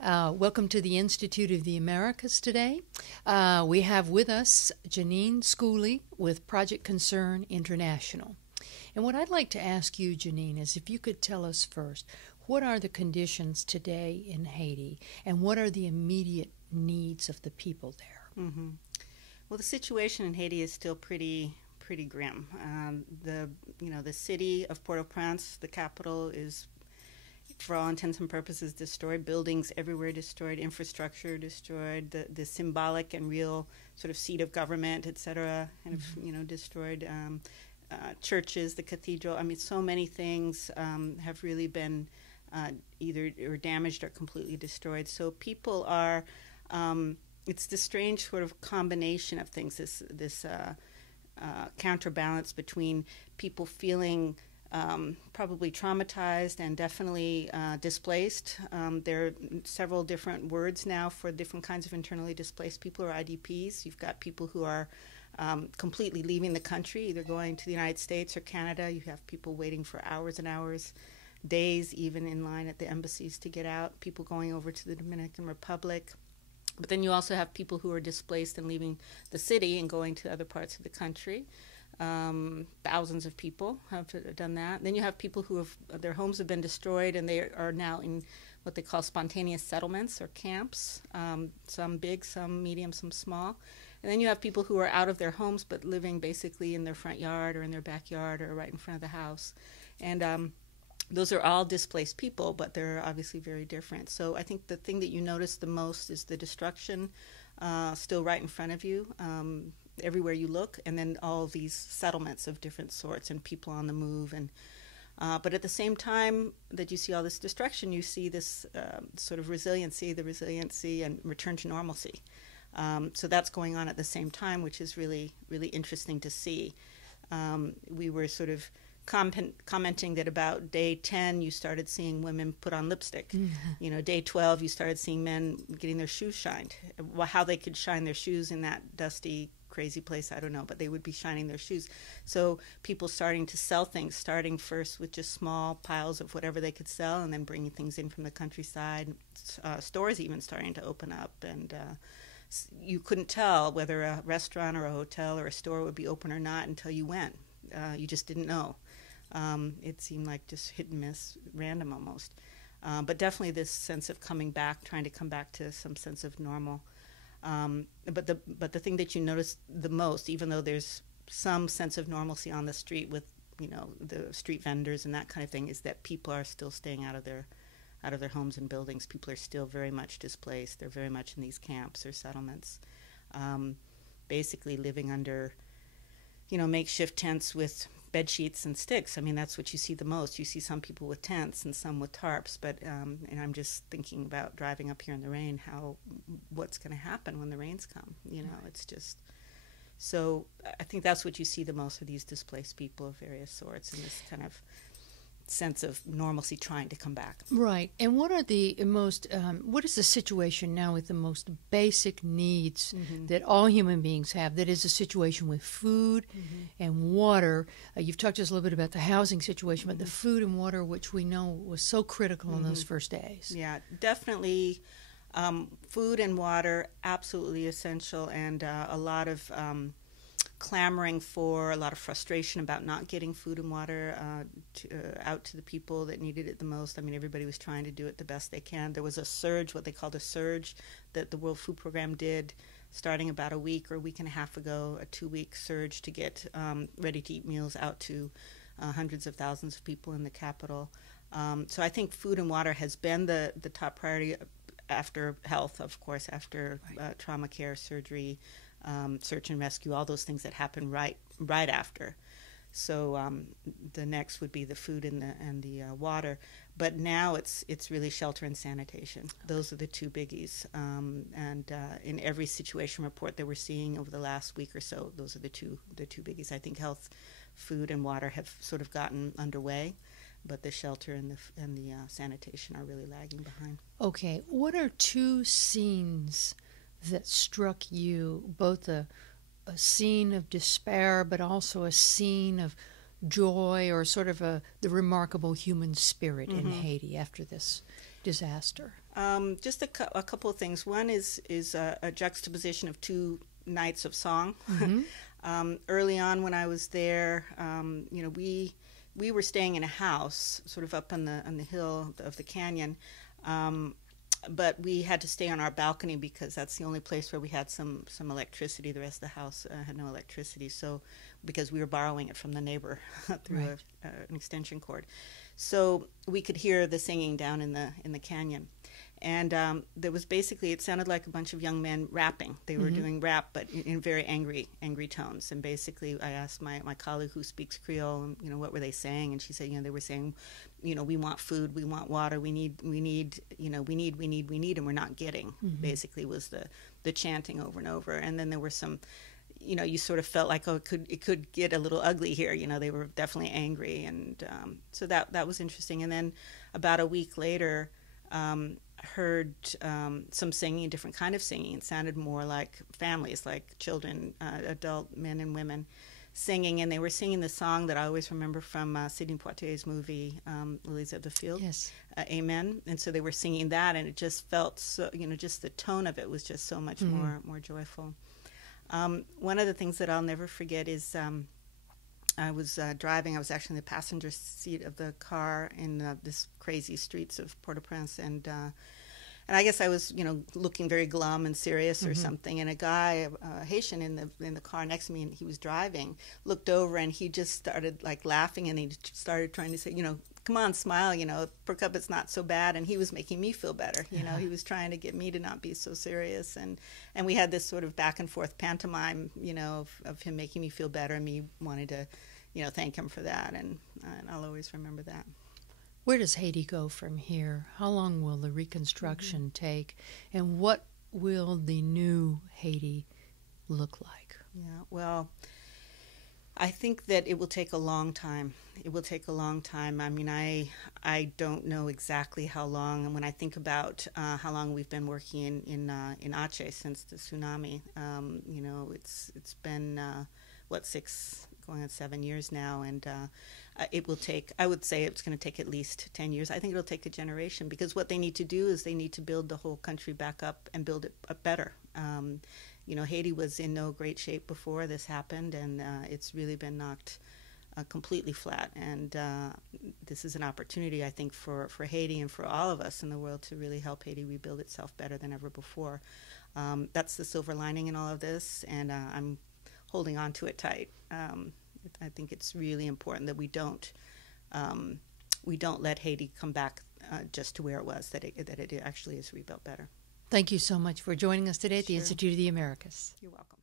Welcome to the Institute of the Americas today. We have with us Janine Schooley with Project Concern International. And what I'd like to ask you, Janine, is if you could tell us first, what are the conditions today in Haiti, and what are the immediate needs of the people there? Mm-hmm. Well, the situation in Haiti is still pretty grim. The city of Port-au-Prince, the capital, is, for all intents and purposes, destroyed. Buildings everywhere destroyed, infrastructure destroyed, the symbolic and real sort of seat of government, etc., kind of destroyed. Churches, the cathedral. I mean, so many things have really been either damaged or completely destroyed. So people are. It's this strange sort of combination of things. This counterbalance between people feeling probably traumatized and definitely displaced. There are several different words now for different kinds of internally displaced people, or IDPs. You've got people who are completely leaving the country, either going to the United States or Canada. You have people waiting for hours and hours, days even, in line at the embassies to get out, people going over to the Dominican Republic. But then you also have people who are displaced and leaving the city and going to other parts of the country. Thousands of people have done that. Then you have people who their homes have been destroyed and they are now in what they call spontaneous settlements or camps, some big, some medium, some small. And then you have people who are out of their homes but living basically in their front yard or in their backyard or right in front of the house. And those are all displaced people, but they're obviously very different. So I think the thing that you notice the most is the destruction still right in front of you, everywhere you look, and then all these settlements of different sorts and people on the move. And but at the same time that you see all this destruction, you see this sort of resiliency and return to normalcy. So that's going on at the same time, which is really, really interesting to see. We were sort of commenting that about day 10 you started seeing women put on lipstick. Day 12 you started seeing men getting their shoes shined. How they could shine their shoes in that dusty, crazy place, I don't know, but they would be shining their shoes. So people starting to sell things, starting first with just small piles of whatever they could sell, and then bringing things in from the countryside. Stores even starting to open up, and you couldn't tell whether a restaurant or a hotel or a store would be open or not until you went. You just didn't know. It seemed like just hit and miss, random almost. But definitely this sense of coming back, trying to come back to some sense of normal. But the thing that you notice the most, even though there's some sense of normalcy on the street with the street vendors and that kind of thing, is that people are still staying out of their homes and buildings. People are still very much displaced. They're very much in these camps or settlements, basically living under makeshift tents with bed sheets and sticks. I mean, that's what you see the most. You see some people with tents and some with tarps, but and I'm just thinking about driving up here in the rain, what's going to happen when the rains come. It's just, so I think that's what you see the most, are these displaced people of various sorts, and this kind of sense of normalcy trying to come back. Right. And what are the most, what is the situation now with the most basic needs that all human beings have? That is a situation with food and water. You've talked to us a little bit about the housing situation, but the food and water, which we know was so critical in those first days. Yeah, definitely. Food and water, absolutely essential, and a lot of clamoring for, a lot of frustration about not getting food and water out to the people that needed it the most. I mean, everybody was trying to do it the best they can. There was a surge, what they called a surge, that the World Food Program did starting about a week or a week and a half ago, a 2-week surge to get ready-to-eat meals out to hundreds of thousands of people in the capital. So I think food and water has been the top priority after health, of course, after trauma care, surgery, search and rescue, all those things that happen right after. So the next would be the food and the water, but now it's really shelter and sanitation. Those are the two biggies. And in every situation report that we're seeing over the last week or so, those are the two biggies. I think health, food, and water have sort of gotten underway, but the shelter and the sanitation are really lagging behind. Okay, what are two scenes that struck you, both a scene of despair, but also a scene of joy, or sort of the remarkable human spirit in Haiti after this disaster? Just a couple of things. One is a juxtaposition of two nights of song. Mm-hmm. Early on when I was there, we were staying in a house sort of up on the hill of the canyon, but we had to stay on our balcony because that's the only place where we had some electricity. The rest of the house had no electricity, so because we were borrowing it from the neighbor through Right. an extension cord, so we could hear the singing down in the canyon. And there was basically, it sounded like a bunch of young men rapping. They were Mm-hmm. doing rap, but in very angry tones. And basically, I asked my colleague who speaks Creole, what were they saying? And she said, they were saying, we want food, we want water, we need, and we're not getting. Mm-hmm. Basically, was the chanting over and over. And then there were some, you sort of felt like, it could get a little ugly here. They were definitely angry, and so that was interesting. And then about a week later, heard some singing, a different kind of singing. It sounded more like families, like children, adult men and women singing, and they were singing the song that I always remember from Sidney Poitier's movie, Lilies of the Field. Yes. Amen. And so they were singing that, and it just felt so, just the tone of it was just so much more joyful. One of the things that I'll never forget is I was driving. I was actually in the passenger seat of the car in this crazy streets of Port-au-Prince, and I guess I was, looking very glum and serious or something. And a guy, a Haitian, in the car next to me, and he was driving, looked over, and he just started like laughing, and he started trying to say, come on, smile, perk up, it's not so bad. And he was making me feel better. He was trying to get me to not be so serious, and we had this sort of back and forth pantomime, of him making me feel better, and me wanted to, thank him for that, and I'll always remember that. Where does Haiti go from here? How long will the reconstruction take? And what will the new Haiti look like? Yeah, well, I think that it will take a long time. It will take a long time. I mean, I don't know exactly how long. And when I think about how long we've been working in Aceh since the tsunami, it's been, 6 going on 7 years now, and it will take, I would say it's going to take at least 10 years. I think it'll take a generation, because what they need to do is they need to build the whole country back up and build it up better. Haiti was in no great shape before this happened, and it's really been knocked completely flat. And this is an opportunity, I think, for Haiti and for all of us in the world to really help Haiti rebuild itself better than ever before. That's the silver lining in all of this, and I'm holding on to it tight. I think it's really important that we don't let Haiti come back just to where it was, that it actually is rebuilt better. Thank you so much for joining us today at the Sure. Institute of the Americas. You're welcome.